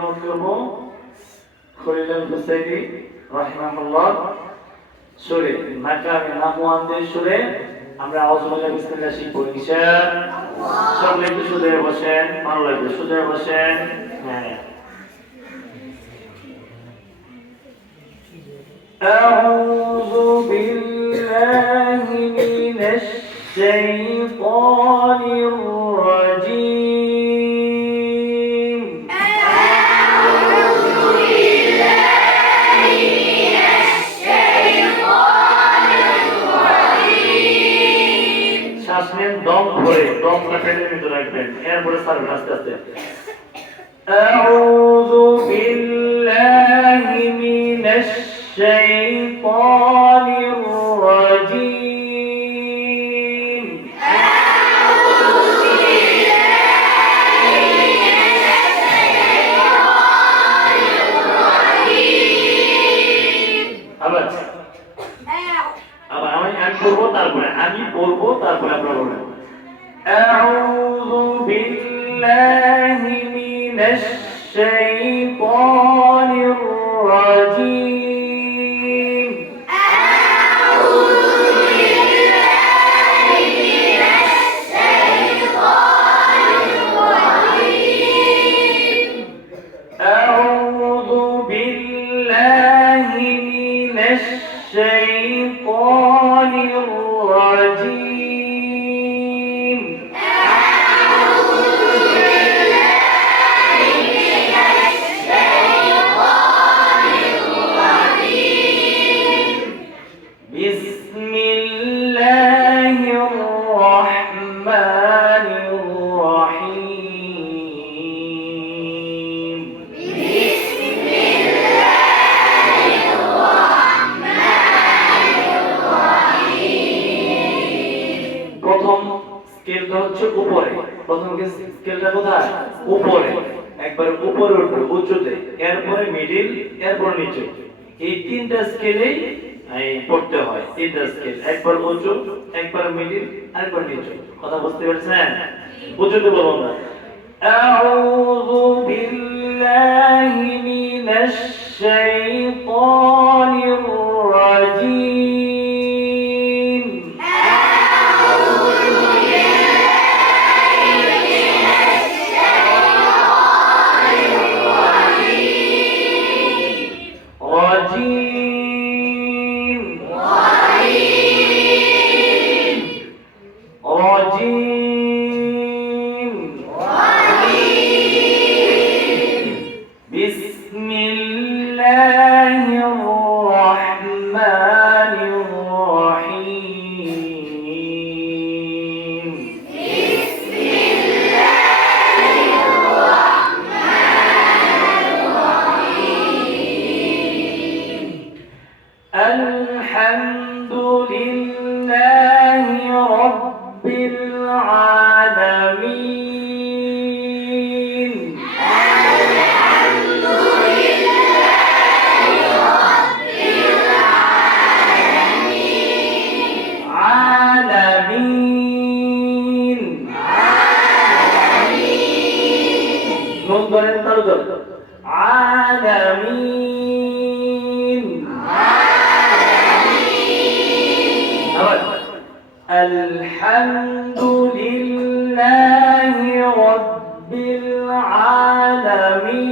তেলাওয়াত করব খলিলুল হুসাইনি রাহিমাহুল্লাহ সূরা মাকামে নামওয়ানদের সূরা আমরা আউযুবিল্লাহি বিসমিল্লাহ শিখব ইনশাআল্লাহ। সকলে একটু সোজা বসেন, ভালো লাগবে সোজা বসেন। হ্যাঁ, আউযু বিল্লাহি মিনাশ শাইতানির রাজীম। আউযু বিল্লাহি মিনাশ শাইতানির রাজীম। শ্বাস নেন, দম ধরে, দমটা পেটের ভিতরে রাখবেন, এরপরে ছাড়বেন আস্তে আস্তে। আউযু বিল্লাহি মিনাশ শাইতানির রাজীম। আউযু বিল্লাহি মিনাশ শাইতানির রাজীম। আবার আমি বলবো তারপরে আপনারা বলবেন। আউযু বিল্লাহি মিনাশ শাইতানির রাজীম। আউযু বিল্লাহি মিনাশ শাইতানির রাজীম। আউযু বিল্লাহি মিনাশ শাইতানির রাজীম। আউযু বিল্লাহি মিনাশ শাইতানির রাজীম। বিসমিল্লাহির রাহমানির রাহিম। বিসমিল্লাহির রাহমানির রাহিম। প্রথম স্কেলটা হচ্ছে উপরে, প্রথম স্কেলটা কোথায়? উপরে, একবার উপরে উঠবে উচ্চতে, এরপরে মিডিল, এরপর নিচে। এই তিনটা স্কেলেই পড়তে হয়। তিনটা স্কেল, একবার উঁচু, একবার মিডিল, একবার নিচু। কথা বুঝতে পারছেন? উঁচুতে বলুন না। আউযু বিল্লাহি মিনাশ শাইতানির রাজীম। আউযু বিল্লাহি মিনাশ শাইতানির রাজীম। রাজীম, রাজীম। রাজীম। বিসমিল্লাহির রাহমানির রাহিম। বিসমিল্লাহির রাহমানির রাহিম। আলহামদুলিল্লাহি রাব্বিল আলামিন। আলহামদুলিল্লাহি রাব্বিল আলামিন। আলামিন। নুন ধরেন, তালু ধরেন। আলামিন। আবার আলহামদুলিল্লাহি রাব্বিল আলামিন।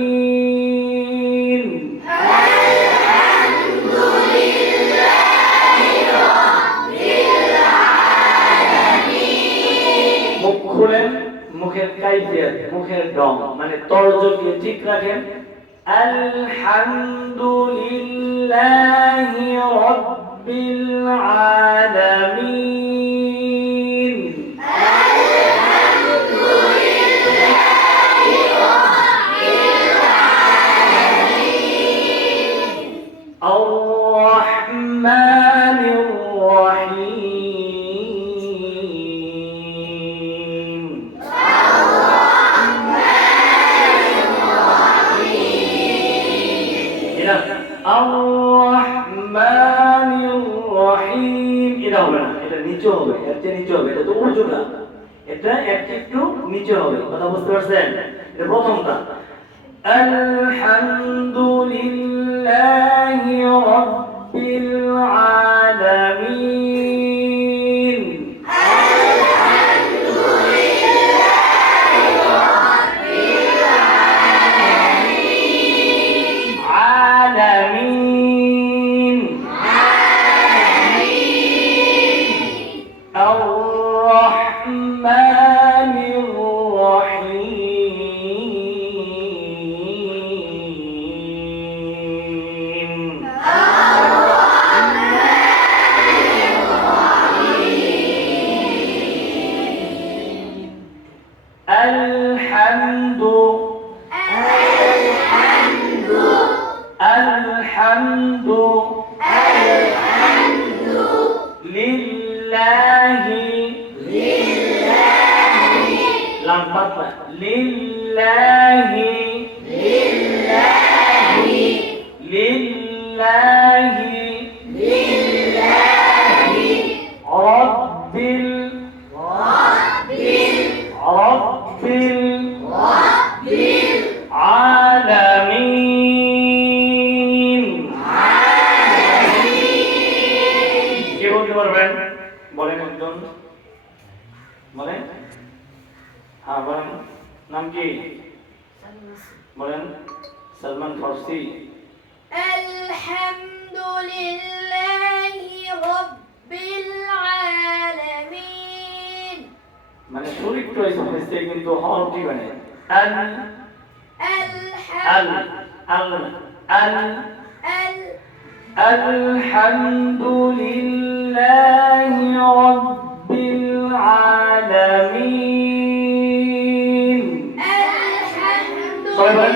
আলহামদুলিল্লাহি রাব্বিল আলামিন। মুখ খুলেন, মুখের কাইফিয়ত, মুখের ডং মানে তর্জকে ঠিক রাখেন। আলহামদুলিল্লাহি রাব্বিল আলামিন। আলহামদুলিল্লাহি রাব্বিল আলামিন। আর-রাহমানির রাহিম। এটা আর-রাহমানির রাহিম, এটা হবে না, এটা নিচে হবে, এর চেয়ে নিচে হবে, এটা তো উঁচু না, এটা একটু নিচে হবে। কথা বুঝতে পারছেন? এটা প্রথমটা। আলহামদুলিল্লাহি রাব্বিল আলামিন আলামিন আর-রাহমানির রহিম الحمد الحمد لله لام فتحة لله لله رب العالمين কে বলতে পারবেন বলেন একজন বলেন হ্যাঁ বলেন নাম কি বলেন সালমান ফারসি الحمد لله رب العالمين মানে শরীর চয়েস হয়েছে কিন্তু হল ঠিক মানে আল আল আল আল الحمد لله رب العالمين الحمد সবাই বলেন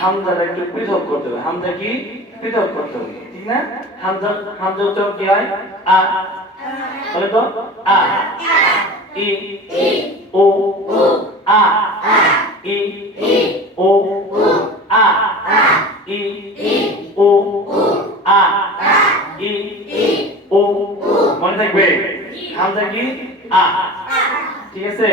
হামজাটা একটু পৃথক করতে হবে হামজা কি পৃথক করতে হবে ঠিক না হামজা হামজা উচ্চারণ কি হয় আ বলে তো আ ই ও আ ই ও আ ই ও আ ই ও মনে থাকবে হামজা কি আ ঠিক আছে